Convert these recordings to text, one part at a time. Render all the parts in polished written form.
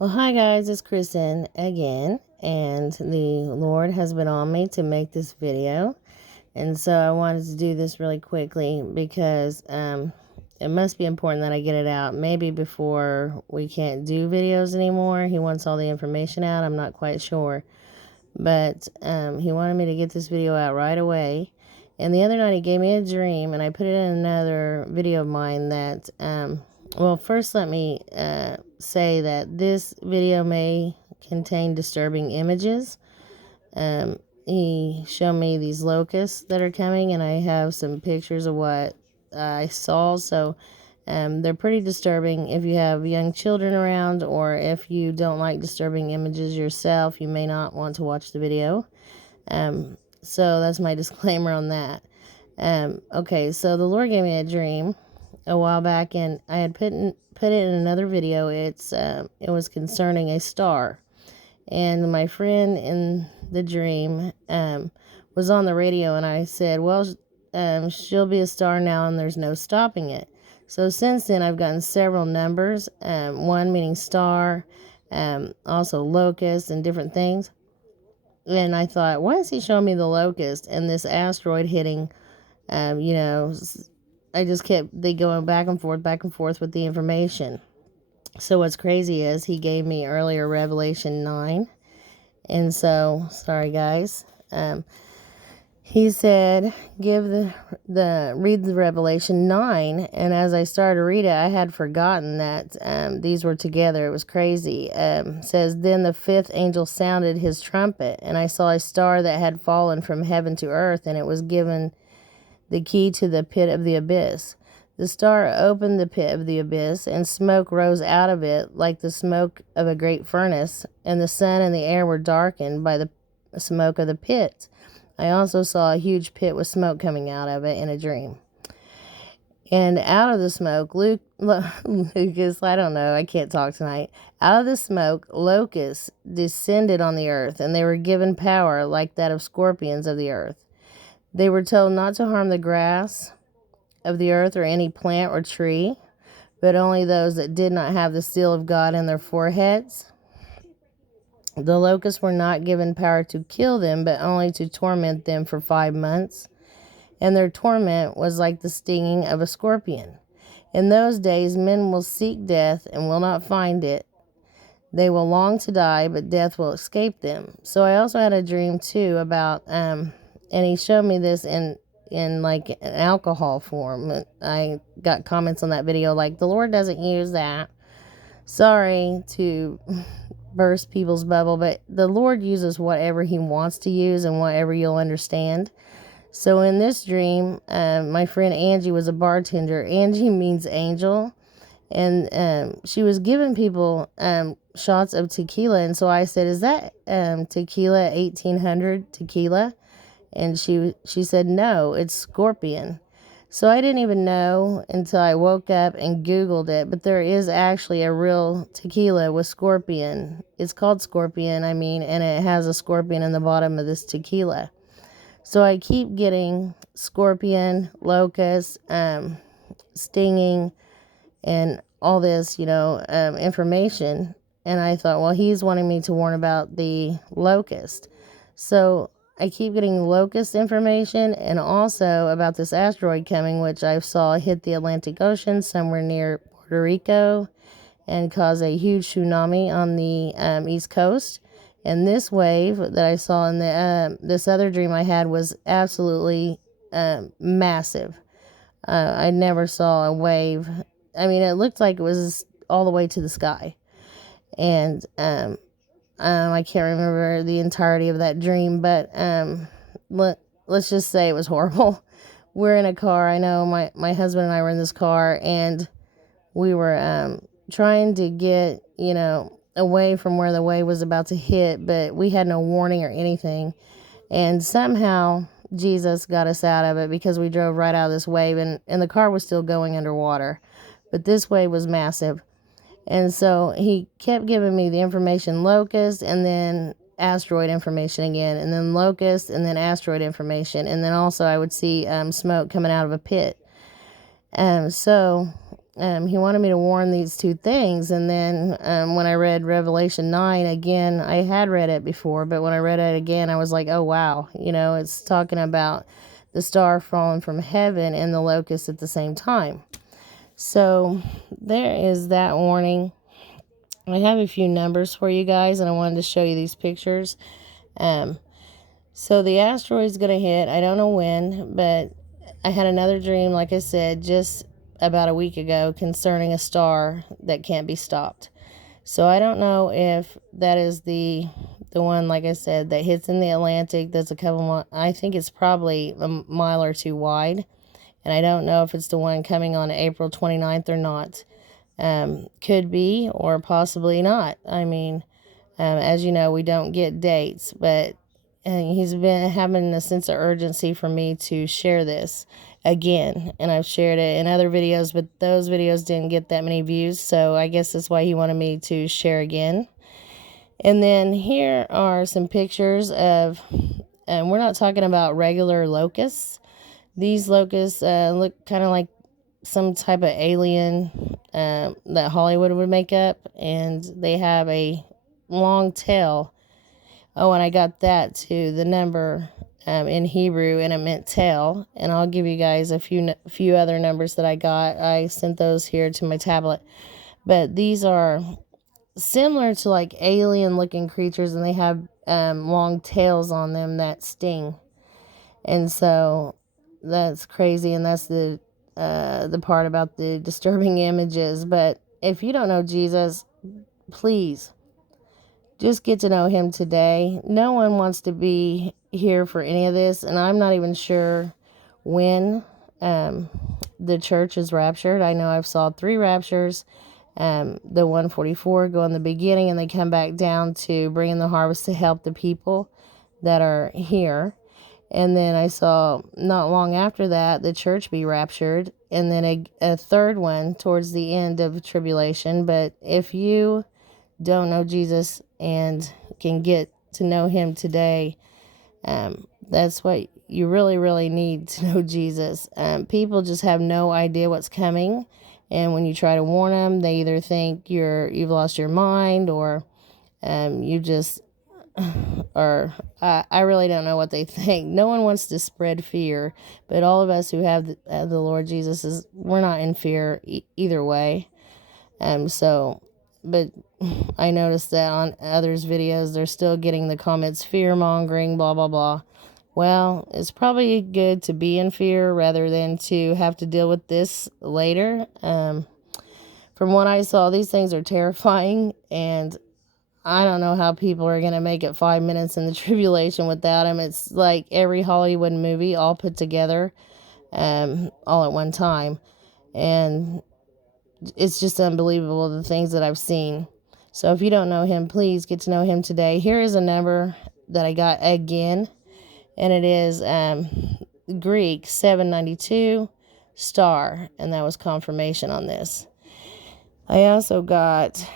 Well, hi guys, it's Kristen again, and the Lord has been on me to make this video, and so I wanted to do this really quickly because it must be important that I get it out. Maybe before we can't do videos anymore, He wants all the information out. I'm not quite sure, but He wanted me to get this video out right away. And the other night He gave me a dream, and I put it in another video of mine that well, first let me say that this video may contain disturbing images. He showed me these locusts that are coming, and I have some pictures of what I saw. So they're pretty disturbing. If you have young children around, or if you don't like disturbing images yourself, you may not want to watch the video. So that's my disclaimer on that. Okay, so the Lord gave me a dream a while back, and I had put it in another video. It was concerning a star, and my friend in the dream was on the radio, and I said, well, she'll be a star now, and there's no stopping it. So since then, I've gotten several numbers, one meaning star, also locust, and different things. And I thought, why is he showing me the locust and this asteroid hitting? You know, I just kept going back and forth with the information. So what's crazy is he gave me earlier Revelation 9. And so, sorry guys. He said, read the Revelation 9. And as I started to read it, I had forgotten that these were together. It was crazy. Says, then the fifth angel sounded his trumpet, and I saw a star that had fallen from heaven to earth, and it was given the key to the pit of the abyss. The star opened the pit of the abyss, and smoke rose out of it like the smoke of a great furnace, and the sun and the air were darkened by the smoke of the pit. I also saw a huge pit with smoke coming out of it in a dream. And out of the smoke, Lucas, I don't know, I can't talk tonight. Out of the smoke, locusts descended on the earth, and they were given power like that of scorpions of the earth. They were told not to harm the grass of the earth or any plant or tree, but only those that did not have the seal of God in their foreheads. The locusts were not given power to kill them, but only to torment them for 5 months, and their torment was like the stinging of a scorpion. In those days, men will seek death and will not find it. They will long to die, but death will escape them. So I also had a dream too about, and he showed me this in like an alcohol form. I got comments on that video like, the Lord doesn't use that. Sorry to burst people's bubble, but the Lord uses whatever he wants to use and whatever you'll understand. So in this dream, my friend Angie was a bartender. Angie means angel, and she was giving people shots of tequila. And so I said, is that tequila 1800 tequila? And she said, no, it's scorpion. So I didn't even know until I woke up and Googled it, but there is actually a real tequila with scorpion. It's called scorpion, and it has a scorpion in the bottom of this tequila. So I keep getting scorpion, locust, stinging, and all this, information. And I thought, well, he's wanting me to warn about the locust. So I keep getting locust information and also about this asteroid coming, which I saw hit the Atlantic Ocean somewhere near Puerto Rico and cause a huge tsunami on the East Coast. And this wave that I saw in this other dream I had was absolutely massive. I never saw a wave. It looked like it was all the way to the sky. And I can't remember the entirety of that dream, but let's just say it was horrible. We're in a car. I know my husband and I were in this car, and we were trying to get, away from where the wave was about to hit, but we had no warning or anything. And somehow Jesus got us out of it because we drove right out of this wave, and the car was still going underwater. But this wave was massive. And so he kept giving me the information locust and then asteroid information again, and then locust and then asteroid information. And then also I would see smoke coming out of a pit. So he wanted me to warn these two things. And then when I read Revelation 9 again, I had read it before, but when I read it again, I was like, oh, wow. It's talking about the star falling from heaven and the locust at the same time. So there is that warning. I have a few numbers for you guys, and I wanted to show you these pictures. So the asteroid's going to hit. I don't know when, but I had another dream, like I said, just about a week ago concerning a star that can't be stopped. So I don't know if that is the one, like I said, that hits in the Atlantic. That's a couple I think it's probably a mile or two wide. And I don't know if it's the one coming on April 29th or not. Could be, or possibly not. I mean, as you know, we don't get dates, but he's been having a sense of urgency for me to share this again. And I've shared it in other videos, but those videos didn't get that many views. So I guess that's why he wanted me to share again. And then here are some pictures of, and we're not talking about regular locusts. These locusts look kind of like some type of alien that Hollywood would make up, and they have a long tail. Oh, and I got that too, the number in Hebrew, and it meant tail. And I'll give you guys a few other numbers that I got. I sent those here to my tablet. But these are similar to like alien looking creatures, and they have long tails on them that sting. And so that's crazy, and that's the part about the disturbing images. But if you don't know Jesus, please just get to know him today. No one wants to be here for any of this, and I'm not even sure when the church is raptured. I know I've saw 3 raptures. The 144 go in the beginning, and they come back down to bring in the harvest to help the people that are here. And then I saw not long after that the church be raptured, and then a third one towards the end of tribulation. But if you don't know Jesus and can get to know him today, that's what you really, really need to know Jesus. People just have no idea what's coming, and when you try to warn them, they either think you've lost your mind, or you just or I really don't know what they think. No one wants to spread fear, but all of us who have the Lord Jesus, we're not in fear either way. But I noticed that on others' videos, they're still getting the comments, fear mongering, blah, blah, blah. Well, it's probably good to be in fear rather than to have to deal with this later. From what I saw, these things are terrifying, and I don't know how people are going to make it 5 minutes in the tribulation without him. It's like every Hollywood movie all put together all at one time. And it's just unbelievable, the things that I've seen. So if you don't know him, please get to know him today. Here is a number that I got again, and it is Greek 792 star, and that was confirmation on this. I also got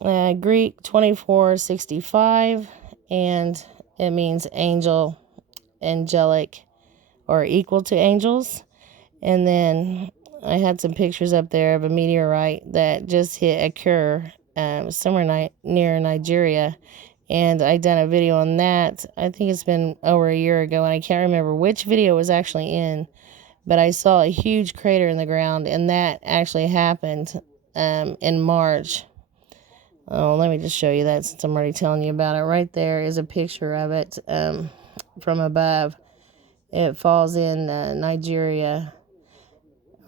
Greek 2465, and it means angel, angelic, or equal to angels. And then I had some pictures up there of a meteorite that just hit occur somewhere near Nigeria, and I done a video on that. I think it's been over a year ago, and I can't remember which video it was actually in, but I saw a huge crater in the ground, and that actually happened in March. Oh, let me just show you that since I'm already telling you about it. Right there is a picture of it from above. It falls in Nigeria,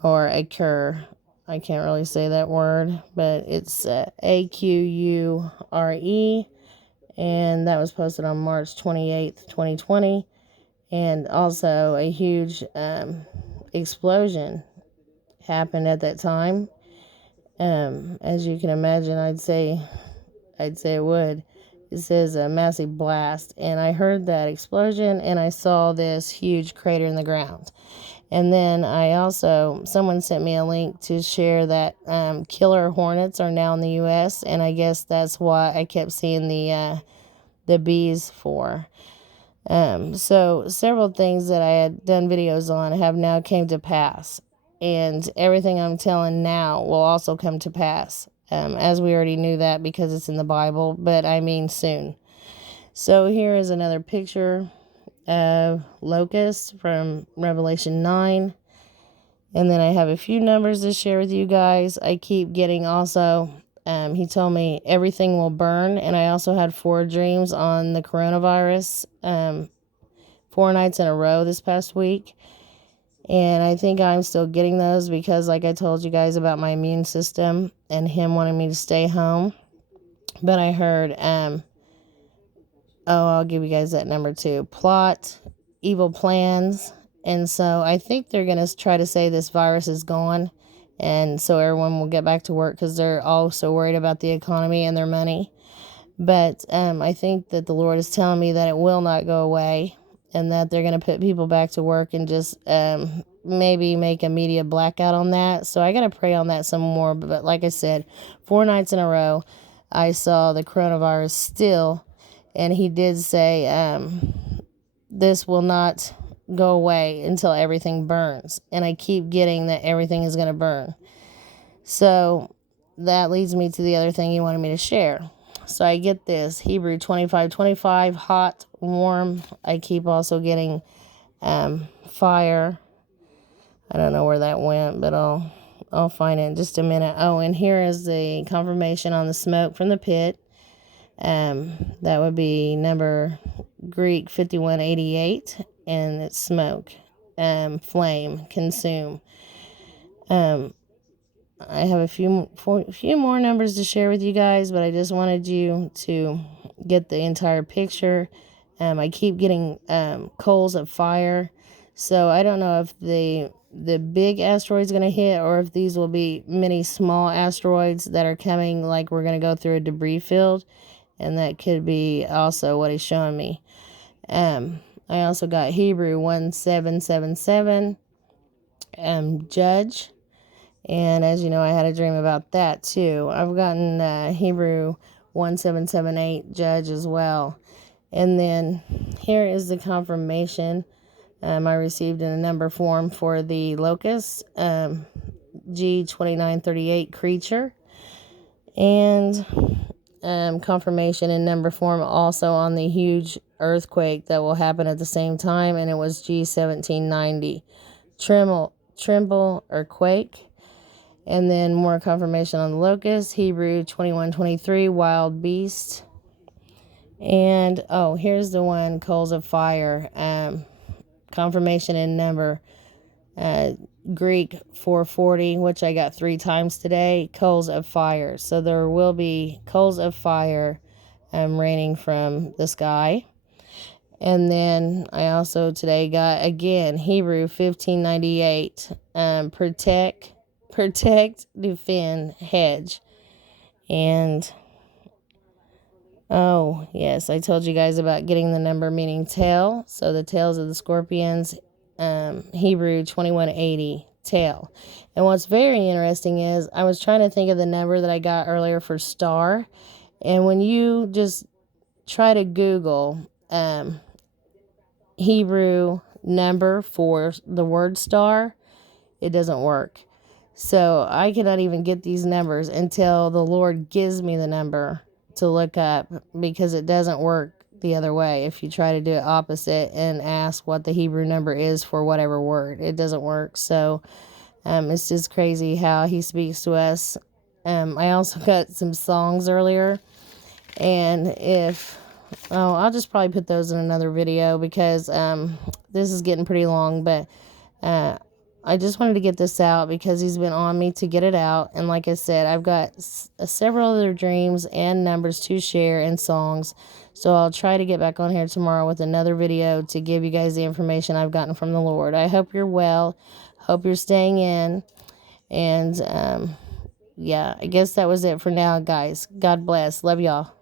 or Acure. I can't really say that word, but it's Aqure, and that was posted on March 28th, 2020. And also a huge explosion happened at that time. As you can imagine, I'd say it would. It says a massive blast, and I heard that explosion, and I saw this huge crater in the ground. And then someone sent me a link to share that killer hornets are now in the U.S., and I guess that's why I kept seeing the bees for. So several things that I had done videos on have now came to pass. and everything I'm telling now will also come to pass. As we already knew that because it's in the Bible, but I mean soon. So here is another picture of locusts from Revelation 9. And then I have a few numbers to share with you guys. I keep getting also, he told me everything will burn. And I also had 4 dreams on the coronavirus, 4 nights in a row this past week. And I think I'm still getting those because, like I told you guys about my immune system and him wanting me to stay home. But I heard, I'll give you guys that number too. Plot, evil plans. And so I think they're going to try to say this virus is gone. And so everyone will get back to work because they're also worried about the economy and their money. But I think that the Lord is telling me that it will not go away and that they're going to put people back to work and just maybe make a media blackout on that. So I got to pray on that some more. But like I said, 4 nights in a row, I saw the coronavirus still. And he did say this will not go away until everything burns. And I keep getting that everything is going to burn. So that leads me to the other thing he wanted me to share. So I get this, Hebrew 25:25, hot, warm. I keep also getting fire. I don't know where that went, but I'll find it in just a minute. Oh, and here is the confirmation on the smoke from the pit. That would be number Greek 5188, and it's smoke, flame, consume. I have a few more numbers to share with you guys, but I just wanted you to get the entire picture. I keep getting coals of fire, so I don't know if the big asteroid's going to hit or if these will be many small asteroids that are coming, like we're going to go through a debris field, and that could be also what he's showing me. I also got Hebrew 1777, judge. And as you know, I had a dream about that too. I've gotten Hebrew 1778 judge as well. And then here is the confirmation I received in a number form for the Locusts, G2938 creature. And confirmation in number form also on the huge earthquake that will happen at the same time. And it was G1790. Tremble or quake. And then more confirmation on the locust, Hebrew 21:23, wild beast. And here's the one, coals of fire. Confirmation in number, Greek 440, which I got 3 times today, coals of fire. So there will be coals of fire raining from the sky. And then I also today got, again, Hebrew 1598, protect, defend, hedge. And yes, I told you guys about getting the number meaning tail. So the tails of the scorpions, Hebrew 2180, tail. And what's very interesting is I was trying to think of the number that I got earlier for star. And when you just try to Google Hebrew number for the word star, it doesn't work. So I cannot even get these numbers until the Lord gives me the number to look up, because it doesn't work the other way. If you try to do it opposite and ask what the Hebrew number is for whatever word, it doesn't work. So it's just crazy how he speaks to us. I also got some songs earlier, and I'll just probably put those in another video because this is getting pretty long, but I just wanted to get this out because he's been on me to get it out. And like I said, I've got several other dreams and numbers to share and songs. So I'll try to get back on here tomorrow with another video to give you guys the information I've gotten from the Lord. I hope you're well. Hope you're staying in. And yeah, I guess that was it for now, guys. God bless. Love y'all.